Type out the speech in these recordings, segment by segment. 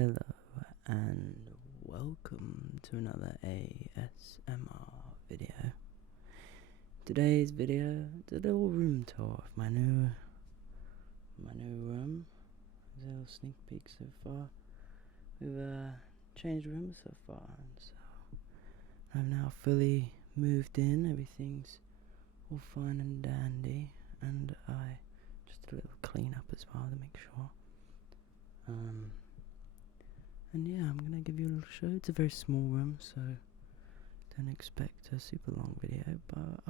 Hello and welcome to another ASMR video. Today's video is a little room tour of my new room. There's a little sneak peek so far. We've changed rooms so far, and so I've now fully moved in. Everything's all fine and dandy, and I just a little clean up as well to make sure. And yeah, I'm gonna give you a little show. It's a very small room, so don't expect a super long video, but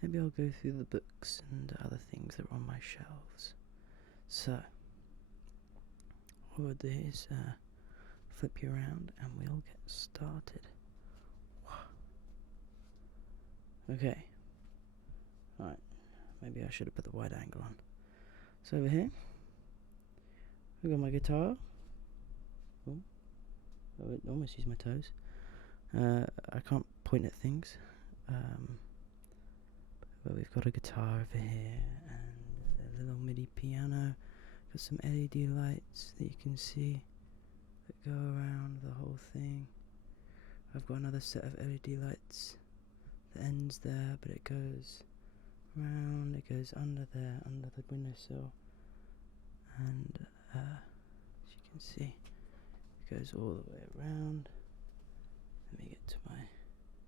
maybe I'll go through the books and other things that are on my shelves. So what we'll do is flip you around and we'll get started. Okay. Right. Maybe I should have put the wide angle on. So over here we've got my guitar. I almost use my toes. I can't point at things. But we've got a guitar over here and a little MIDI piano. Got some LED lights that you can see that go around the whole thing. I've got another set of LED lights that ends there, but it goes round, it goes under there, under the windowsill, and as you can see, it goes all the way around. Let me get to my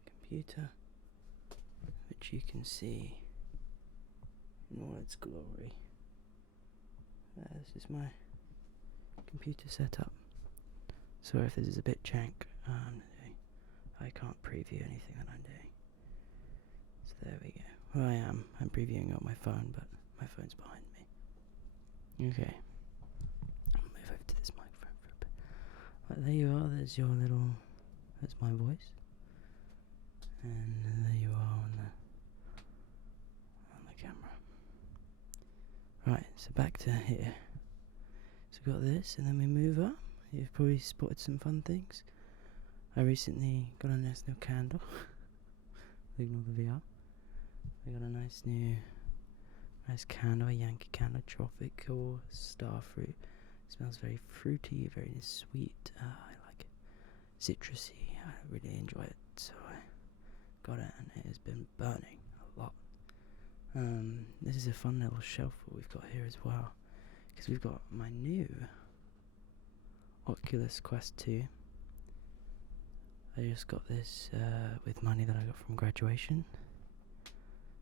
computer, which you can see in all its glory. This is my computer setup. Sorry if this is a bit jank. I can't preview anything that I'm doing. So there we go. Well, I'm previewing on my phone, but my phone's behind me. Okay. I'll move over to this microphone for a bit. Right, there you are. There's my voice. And there you are on the camera. Right, so back to here. So we've got this, and then we move up. You've probably spotted some fun things. I recently got a nice new candle. Ignore the VR. I got a nice candle, a Yankee Candle, tropical starfruit. It smells very fruity, very sweet. I like it. Citrusy. I really enjoy it. So I got it, and it has been burning a lot. This is a fun little shelf that we've got here as well, because we've got my new Oculus Quest 2. I just got this with money that I got from graduation.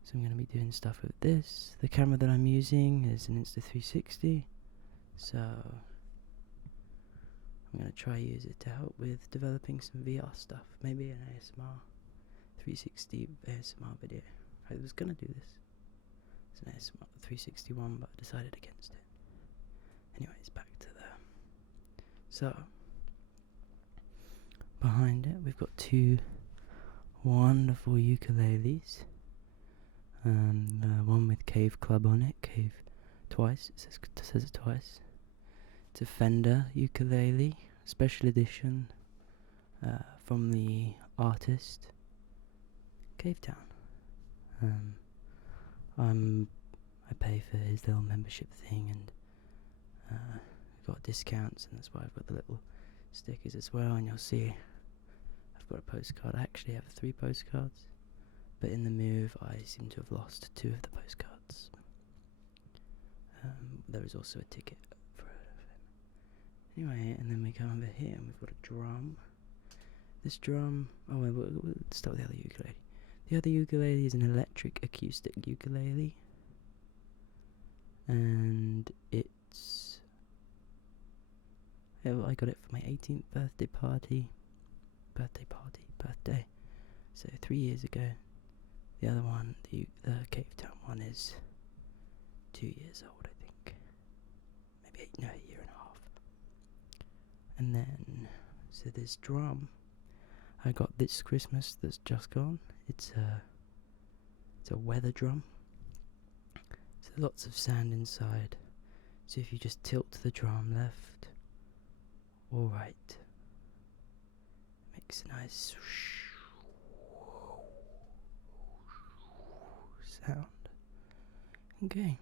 So I'm going to be doing stuff with this. The camera that I'm using is an Insta360. So I'm going to try use it to help with developing some VR stuff. Maybe an ASMR 360 ASMR video. I was going to do this. It's an ASMR 361, but I decided against it. Anyways, back to there. So behind it, we've got two wonderful ukuleles. One with Cave Club on it. Cave twice. It says it twice. It's a Fender ukulele, special edition, from the artist Cavetown. I pay for his little membership thing, and got discounts, and that's why I've got the little stickers as well. And you'll see I've got a postcard. I actually have 3 postcards, but in the move I seem to have lost 2 of the postcards. There is also a ticket for it. Anyway, and then we come over here and we've got a drum. This drum, we'll start with the other ukulele. The other ukulele is an electric acoustic ukulele, and I got it for my 18th birthday, so 3 years ago. The other one, the Cavetown one, is 2 years old, I think. Maybe a year and a half. And then, so this drum I got this Christmas that's just gone. It's a weather drum. So lots of sand inside. So if you just tilt the drum left or right, it makes a nice sound. Okay,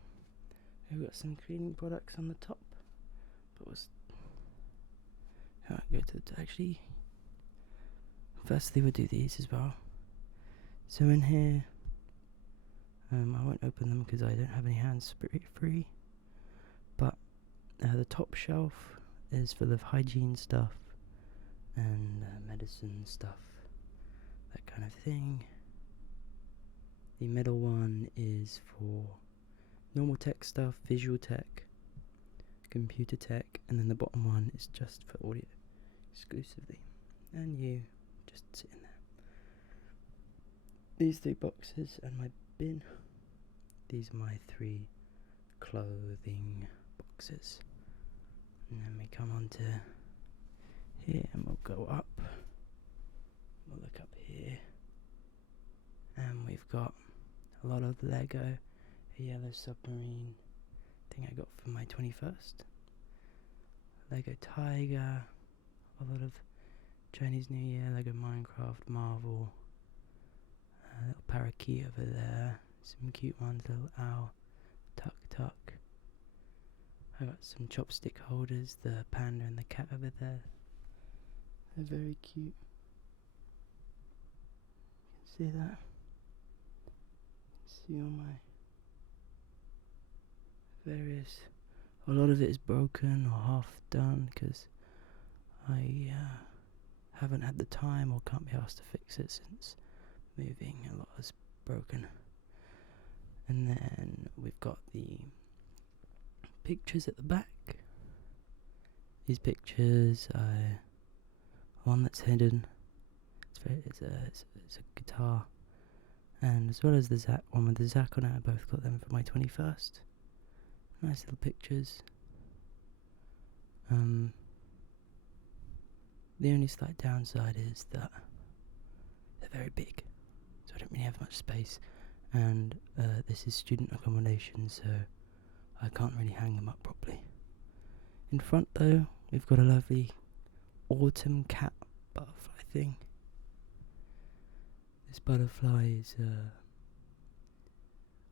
we've got some cleaning products on the top, but Go to actually. Firstly, we'll do these as well. So in here, I won't open them because I don't have any hands free. But the top shelf is full of hygiene stuff and medicine stuff, that kind of thing. The middle one is for normal tech stuff, visual tech, computer tech, and then the bottom one is just for audio exclusively. And you just sit in there. These 3 boxes and my bin. These are my 3 clothing boxes. And then we come on to here and we'll go up. We'll look up here. And we've got a lot of Lego, a yellow submarine thing I got for my 21st. Lego Tiger, a lot of Chinese New Year, Lego Minecraft, Marvel, a little parakeet over there, some cute ones, little owl, Tuck. I got some chopstick holders, the panda and the cat over there. They're very cute. You can see that. See all my various. A lot of it is broken or half done because I haven't had the time or can't be asked to fix it since moving. A lot is broken. And then we've got the pictures at the back. These pictures, one that's hidden. It's a guitar, and as well as the Zach one with the Zach on it. I both got them for my 21st. Nice little pictures. The only slight downside is that they're very big, so I don't really have much space, and this is student accommodation, so I can't really hang them up properly. In front though, we've got a lovely autumn cat butterfly thing. This butterfly is,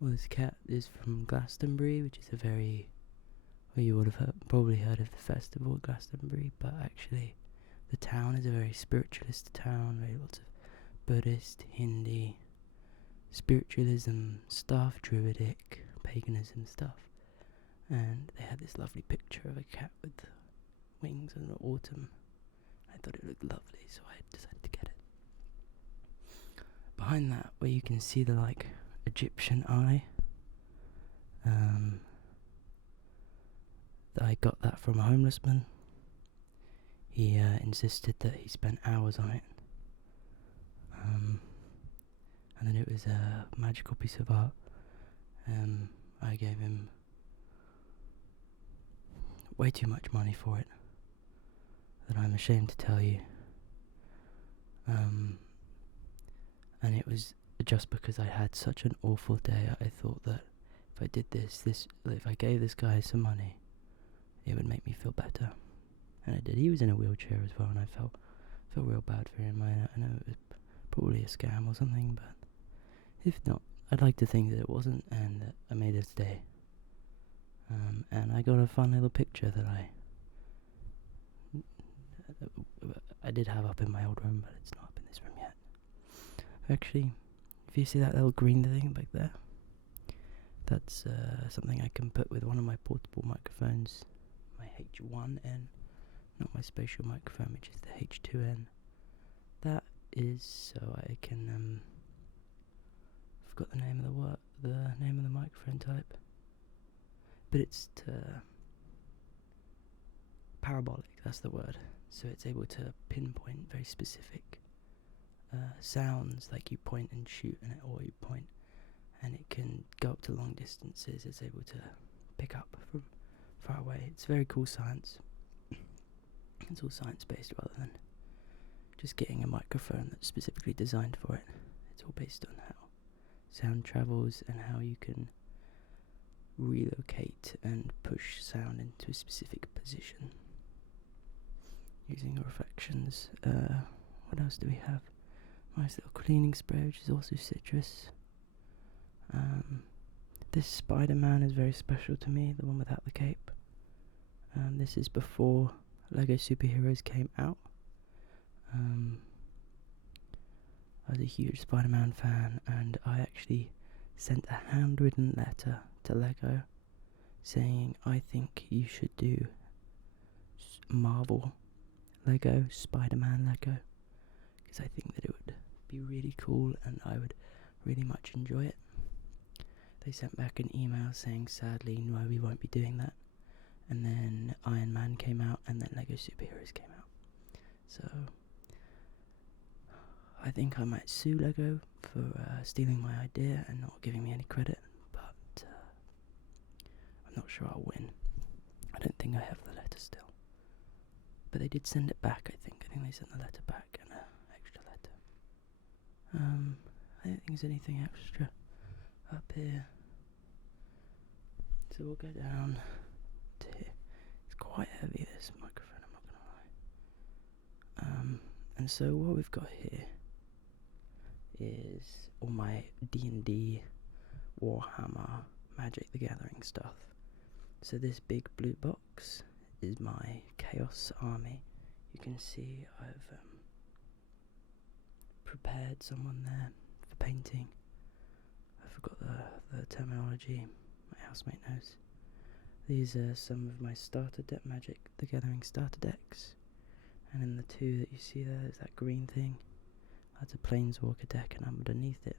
this cat is from Glastonbury, which is a very, you would have probably heard of the festival at Glastonbury, but actually the town is a very spiritualist town, very lots of Buddhist, Hindi, spiritualism stuff, druidic, paganism stuff. And they had this lovely picture of a cat with wings and an autumn. I thought it looked lovely, so I decided to get it. Behind that, where you can see the Egyptian eye, I got that from a homeless man. He insisted that he spent hours on it, and then it was a magical piece of art. I gave him way too much money for it that I'm ashamed to tell you. And it was just because I had such an awful day. I thought that if I did if I gave this guy some money, it would make me feel better. And it did. He was in a wheelchair as well, and I felt real bad for him. I know it was probably a scam or something, but if not, I'd like to think that it wasn't, and that I made his day. And I got a fun little picture that I did have up in my old room, but it's not up in this room yet. Actually, if you see that little green thing back there, that's something I can put with one of my portable microphones, my H1N, not my spatial microphone, which is the H2N. That is so I can I forgot the name of the name of the microphone type, but it's parabolic. That's the word. So it's able to pinpoint very specific sounds, like you point and shoot, or you point, and it can go up to long distances. It's able to pick up from far away. It's very cool science. It's all science-based rather than just getting a microphone that's specifically designed for it. It's all based on how sound travels and how you can relocate and push sound into a specific position using reflections. What else do we have? Nice little cleaning spray, which is also citrus. This Spider-Man is very special to me, the one without the cape. This is before Lego Superheroes came out. I was a huge Spider-Man fan, and I actually sent a handwritten letter to Lego saying I think you should do Marvel Lego, Spider-Man Lego, because I think that it would be really cool and I would really much enjoy it. They sent back an email saying, sadly, no, we won't be doing that. And then Iron Man came out, and then Lego Superheroes came out. So I think I might sue Lego for stealing my idea and not giving me any credit, but I'm not sure I'll win. I don't think I have the letter still. But they did send it back, I think. I think they sent the letter back and an extra letter. I don't think there's anything extra up here. So we'll go down to here. It's quite heavy, this microphone, I'm not gonna lie. And so what we've got here is all my D&D, Warhammer, Magic the Gathering stuff. So this big blue box is my Chaos Army. You can see I've prepared someone there for painting. I forgot the terminology, my housemate knows. These are some of my starter deck, Magic the Gathering starter decks. And in the two that you see there is that green thing. That's a Planeswalker deck, and underneath it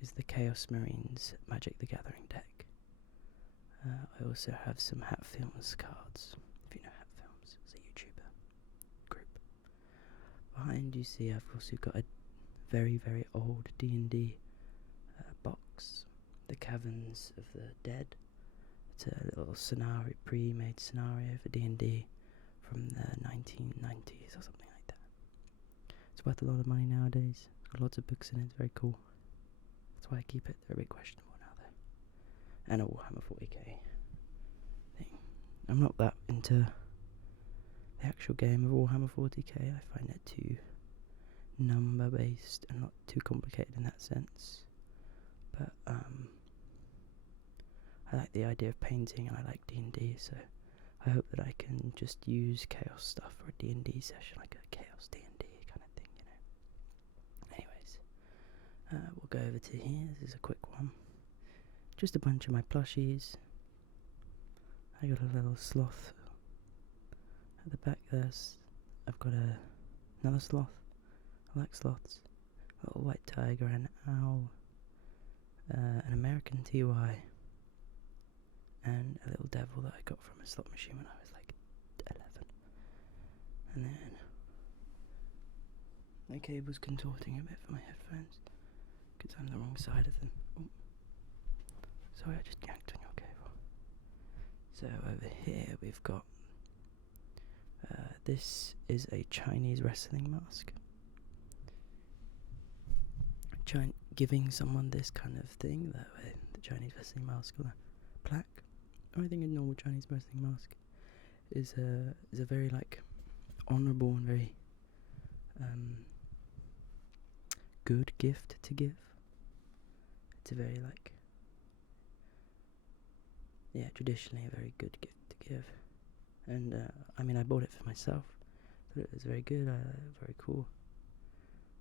is the Chaos Marines Magic the Gathering deck. I also have some Hat Films cards, if you know Hat Films, it's a YouTuber group. Behind you see I've also got a very, very old D&D box, The Caverns of the Dead. It's a little scenario, pre-made scenario for D&D from the 1990s or something like that. It's worth a lot of money nowadays. It's got lots of books in it, it's very cool. That's why I keep it. They're a bit questionable now though. And a Warhammer 40k thing. I'm not that into the actual game of Warhammer 40k. I find it too number based and not too complicated in that sense. But I like the idea of painting and I like D&D, so I hope that I can just use chaos stuff for a D&D session, like a chaos D&D kind of thing, you know. Anyways, we'll go over to here. This is a quick one. Just a bunch of my plushies. I got a little sloth at the back there. I've got another sloth. I like sloths. A little white tiger, an owl, an American TY, and a little devil that I got from a slot machine when I was like 11. And then my cable's contorting a bit for my headphones because I'm the wrong side of them. Oh. Sorry, I just yanked on your cable. So over here we've got this is a Chinese wrestling mask. Giving someone this kind of thing, the Chinese wrestling mask or a plaque, or I think a normal Chinese wrestling mask is a very like honourable and very good gift to give. It's a very like traditionally a very good gift to give, and I mean I bought it for myself. Thought it was very good, very cool.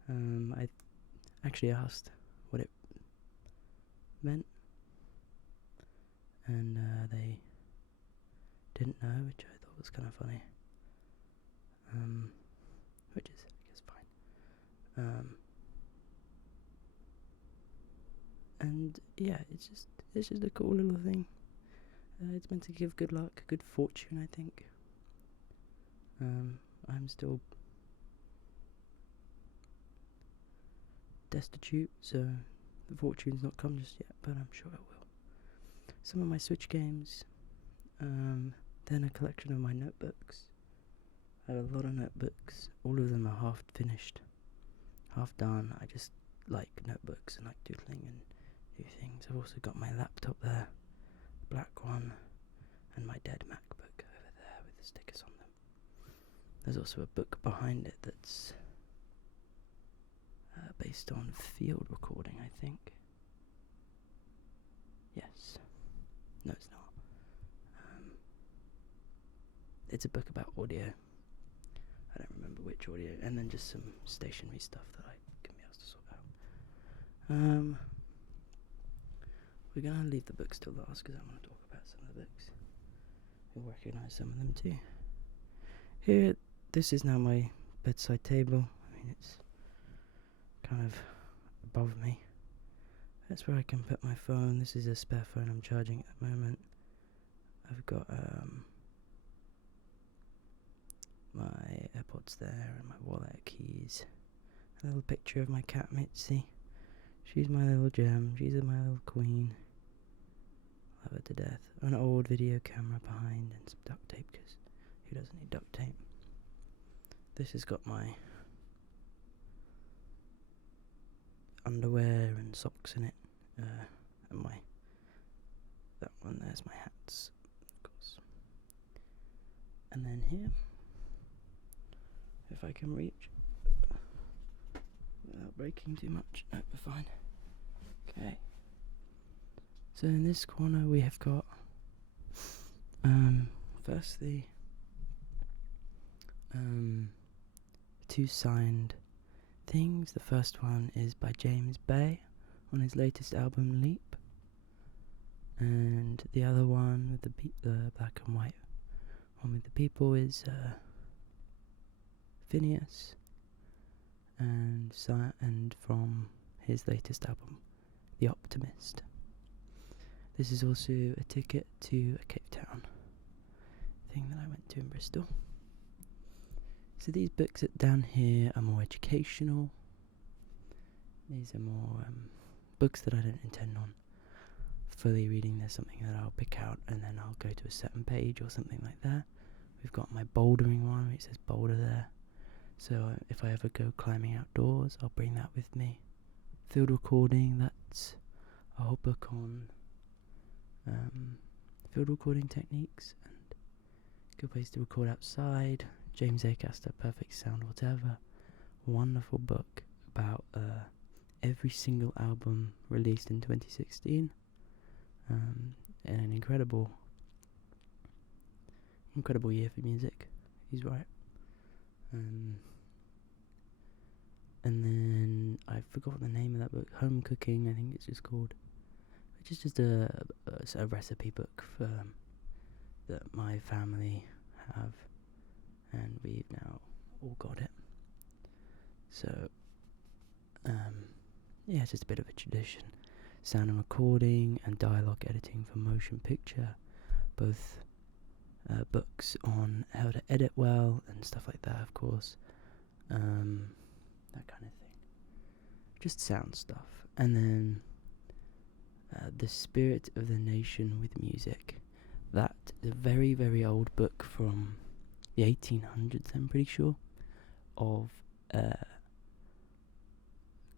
I actually asked what it meant, and they didn't know, which I thought was kind of funny. Which is, I guess, fine. And yeah, it's just a cool little thing. It's meant to give good luck, good fortune, I think. I'm still destitute, so the fortune's not come just yet, but I'm sure it will. Some of my Switch games, then a collection of my notebooks. I have a lot of notebooks. All of them are half finished, half done. I just like notebooks and like doodling and do things. I've also got my laptop there, black one, and my dead MacBook over there with the stickers on them. There's also a book behind it that's based on field recording, I think. Yes. No, it's not. it's a book about audio. I don't remember which audio, and then just some stationery stuff that I can be asked to sort out. We're gonna leave the books till last because I want to talk about some of the books. You'll recognise some of them too. Here, this is now my bedside table. I mean, it's kind of above me. That's where I can put my phone. This is a spare phone I'm charging at the moment. I've got my AirPods there and my wallet, keys. A little picture of my cat Mitzi. She's my little gem. She's my little queen. Love her to death. An old video camera behind and some duct tape, because who doesn't need duct tape? This has got my underwear and socks in it, and that one there's my hats, of course. And then here, if I can reach without breaking too much, no, we're fine. Okay. So in this corner we have got firstly two signed things. The first one is by James Bay on his latest album Leap, and the other one with the black and white one with the people is Phineas, and from his latest album The Optimist. This is also a ticket to a Cape Town thing that I went to in Bristol. So these books down here are more educational. These are more books that I don't intend on fully reading. There's something that I'll pick out and then I'll go to a certain page or something like that. We've got my bouldering one, which says boulder there. So if I ever go climbing outdoors, I'll bring that with me. Field recording, that's a whole book on field recording techniques and good place to record outside. James Acaster, Perfect Sound Whatever. Wonderful book about every single album released in 2016. And an incredible year for music. He's right. And then I forgot the name of that book. Home Cooking, I think it's just called. Which is just a recipe book for that my family have, and we've now all got it. So, yeah, it's just a bit of a tradition. Sound and recording and dialogue editing for motion picture, both books on how to edit well and stuff like that, of course. That kind of thing. Just sound stuff. And then The Spirit of the Nation with Music. That is a very, very old book from the 1800s, I'm pretty sure, of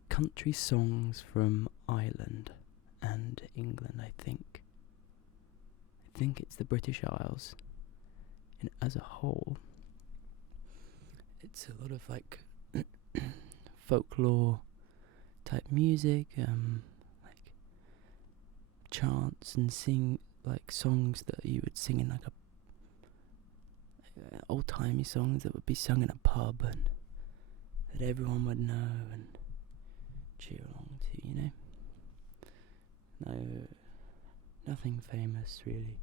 country songs from Ireland and England, I think. I think it's the British Isles. And as a whole, it's a lot of like folklore type music, like chants and sing like songs that you would sing in like a old-timey songs that would be sung in a pub and that everyone would know and cheer along to, you know. No, nothing famous really,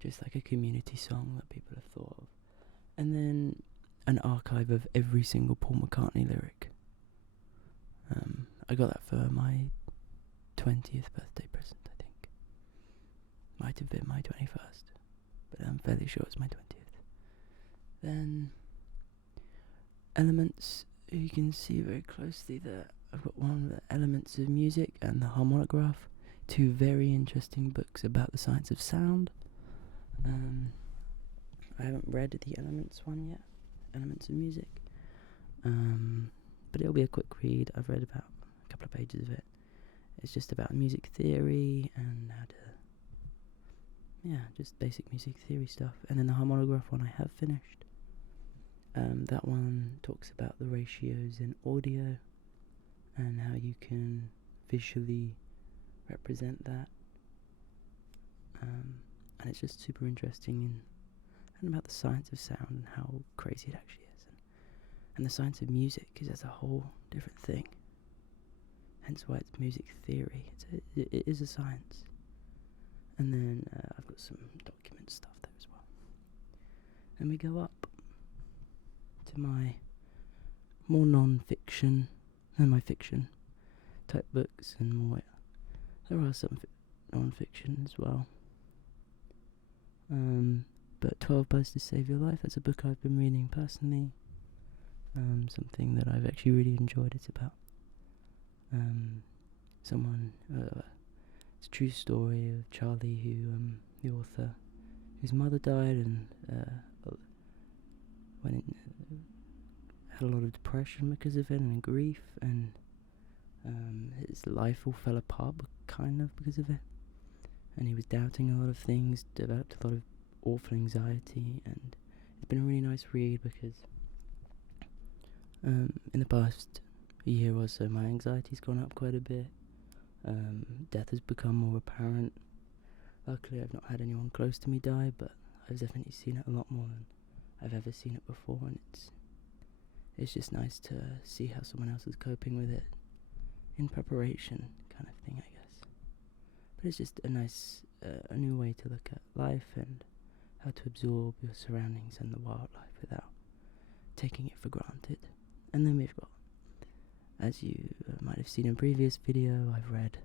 just like a community song that people have thought of. And then an archive of every single Paul McCartney lyric. I got that for my 20th birthday present, I think. Might have been my 21st, but I'm fairly sure it's my 20th. Then Elements, you can see very closely there. I've got one with the Elements of Music and the Harmonograph, two very interesting books about the science of sound. I haven't read the Elements one yet, Elements of Music, but it'll be a quick read. I've read about a couple of pages of it. It's just about music theory and how to, just basic music theory stuff. And then the Harmonograph one I have finished. That one talks about the ratios in audio and how you can visually represent that. And it's just super interesting, talking about the science of sound and how crazy it actually is. And the science of music is as a whole different thing. Hence why it's music theory. It is a science. And then I've got some document stuff there as well. And we go up to my more non-fiction than my fiction type books, and more. There are some non-fiction as well. But 12 Buys to Save Your Life, that's a book I've been reading personally. Something that I've actually really enjoyed. It's about it's a true story of Charlie, who the author, whose mother died, and had a lot of depression because of it, and grief, and his life all fell apart, kind of because of it. And he was doubting a lot of things, developed a lot of awful anxiety, and it's been a really nice read because in the past year or so my anxiety's gone up quite a bit. Death has become more apparent. Luckily I've not had anyone close to me die, but I've definitely seen it a lot more than I've ever seen it before, and it's just nice to see how someone else is coping with it in preparation, kind of thing, I guess. But it's just a nice, a new way to look at life and how to absorb your surroundings and the wildlife without taking it for granted. And then we've got, as you might have seen in a previous video, I've read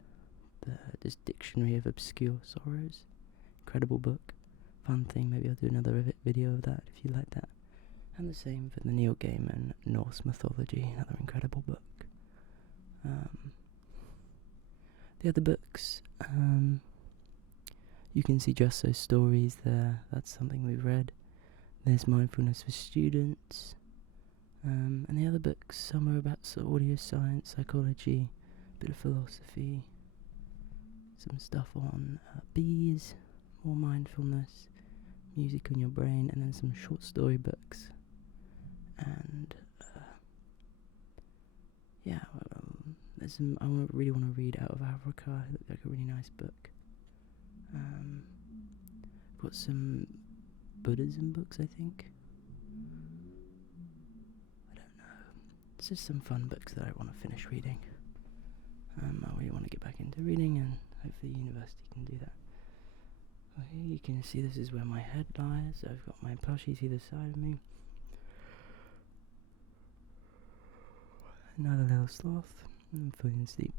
this Dictionary of Obscure Sorrows. Incredible book. Fun thing, maybe I'll do another video of that if you like that. And the same for the Neil Gaiman Norse Mythology, another incredible book. The other books, you can see Just So Stories there, that's something we've read. There's Mindfulness for Students. And the other books, some are about audio science, psychology, a bit of philosophy, some stuff on bees, more mindfulness, music on your brain, and then some short story books. And there's some I really want to read Out of Africa. It looked like a really nice book. Got some Buddhism books, I think. I don't know. It's just some fun books that I want to finish reading. I really want to get back into reading, and hopefully university can do that. Well, here you can see this is where my head lies. I've got my plushies either side of me. Another little sloth. I'm falling asleep.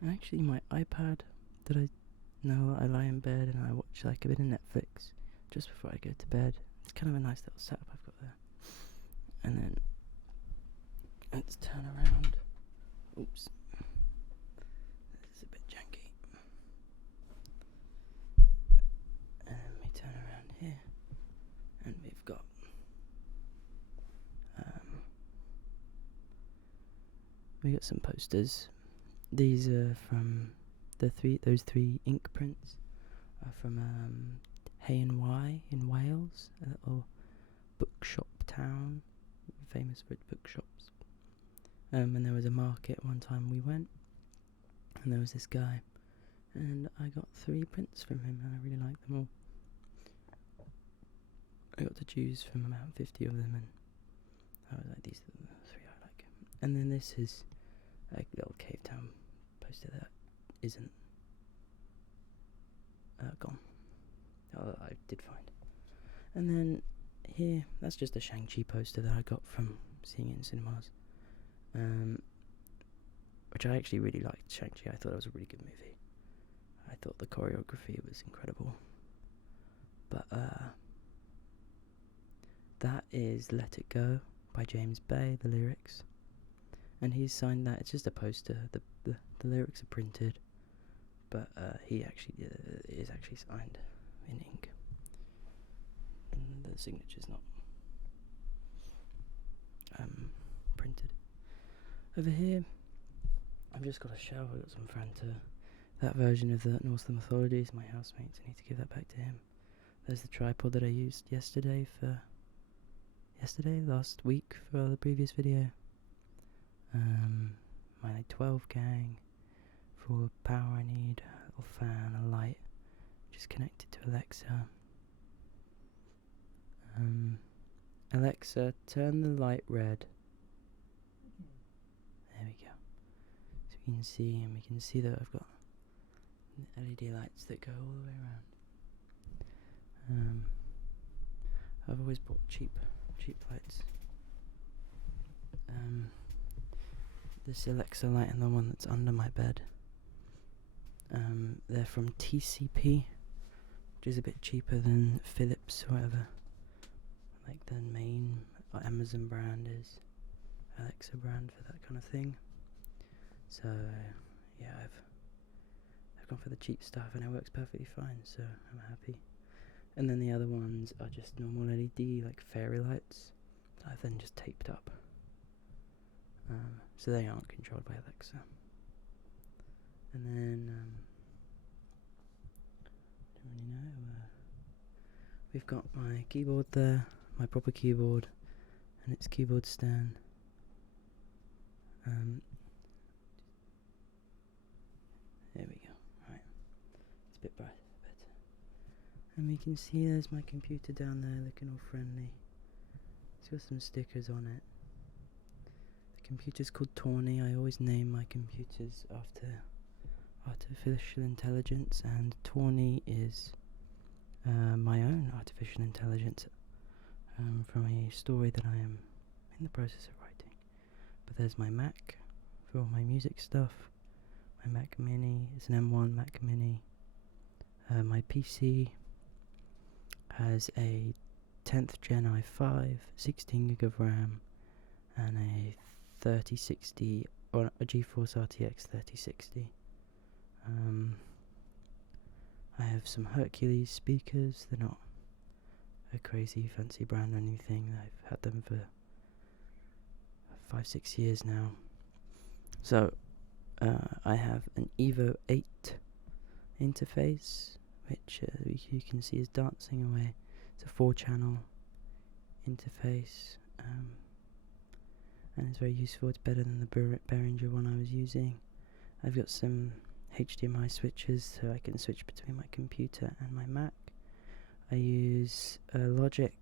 And actually my iPad I lie in bed and I watch like a bit of Netflix just before I go to bed. It's kind of a nice little setup I've got there. And then let's turn around. Oops. This is a bit janky. And then we turn around here and we've got some posters. These are from those three ink prints are from Hay and Wye in Wales, a little bookshop town, famous for its bookshops. And there was a market one time we went, and there was this guy, and I got 3 prints from him, and I really liked them all. I got to choose from about 50 of them, and I was like, these are the 3 I like. And then this is a little Cave Town poster that isn't gone. I did find. And then here, that's just a Shang-Chi poster that I got from seeing it in cinemas. Which I actually really liked Shang-Chi. I thought it was a really good movie. I thought the choreography was incredible. But that is Let It Go by James Bay, the lyrics. And he's signed that. It's just a poster. The lyrics are printed, but he actually is actually signed in ink. And the signature's not printed. Over here, I've just got a shelf. I got some Franta. That version of the Norse Mythology is my housemate's. I need to give that back to him. There's the tripod that I used last week for the previous video. My 12 gang for all the power I need, a little fan, a light, just connected to Alexa. Alexa, turn the light red. There we go. So we can see, and we can see that I've got LED lights that go all the way around. I've always bought cheap lights. This Alexa light and the one that's under my bed. They're from TCP, which is a bit cheaper than Philips or whatever. Like the main Amazon brand is Alexa brand for that kind of thing. So yeah, I've gone for the cheap stuff and it works perfectly fine. So I'm happy. And then the other ones are just normal LED, like fairy lights, that I've then just taped up. So they aren't controlled by Alexa. And then, don't really know, we've got my keyboard there, my proper keyboard, and its keyboard stand. There we go, right, it's a bit better. And we can see there's my computer down there looking all friendly. It's got some stickers on it. The computer's called Tawny. I always name my computers after artificial intelligence, and Tawny is my own artificial intelligence from a story that I am in the process of writing. But there's my Mac for all my music stuff. My Mac Mini is an M1 Mac Mini. My PC has a 10th Gen i5, 16 gig of RAM, and a 3060 or a GeForce RTX 3060. I have some Hercules speakers. They're not a crazy fancy brand or anything. I've had them for 5-6 years now. So I have an Evo 8 interface, which you can see is dancing away. It's a 4-channel interface, and it's very useful. It's better than the Behringer one I was using. I've got some HDMI switches so I can switch between my computer and my Mac. I use Logic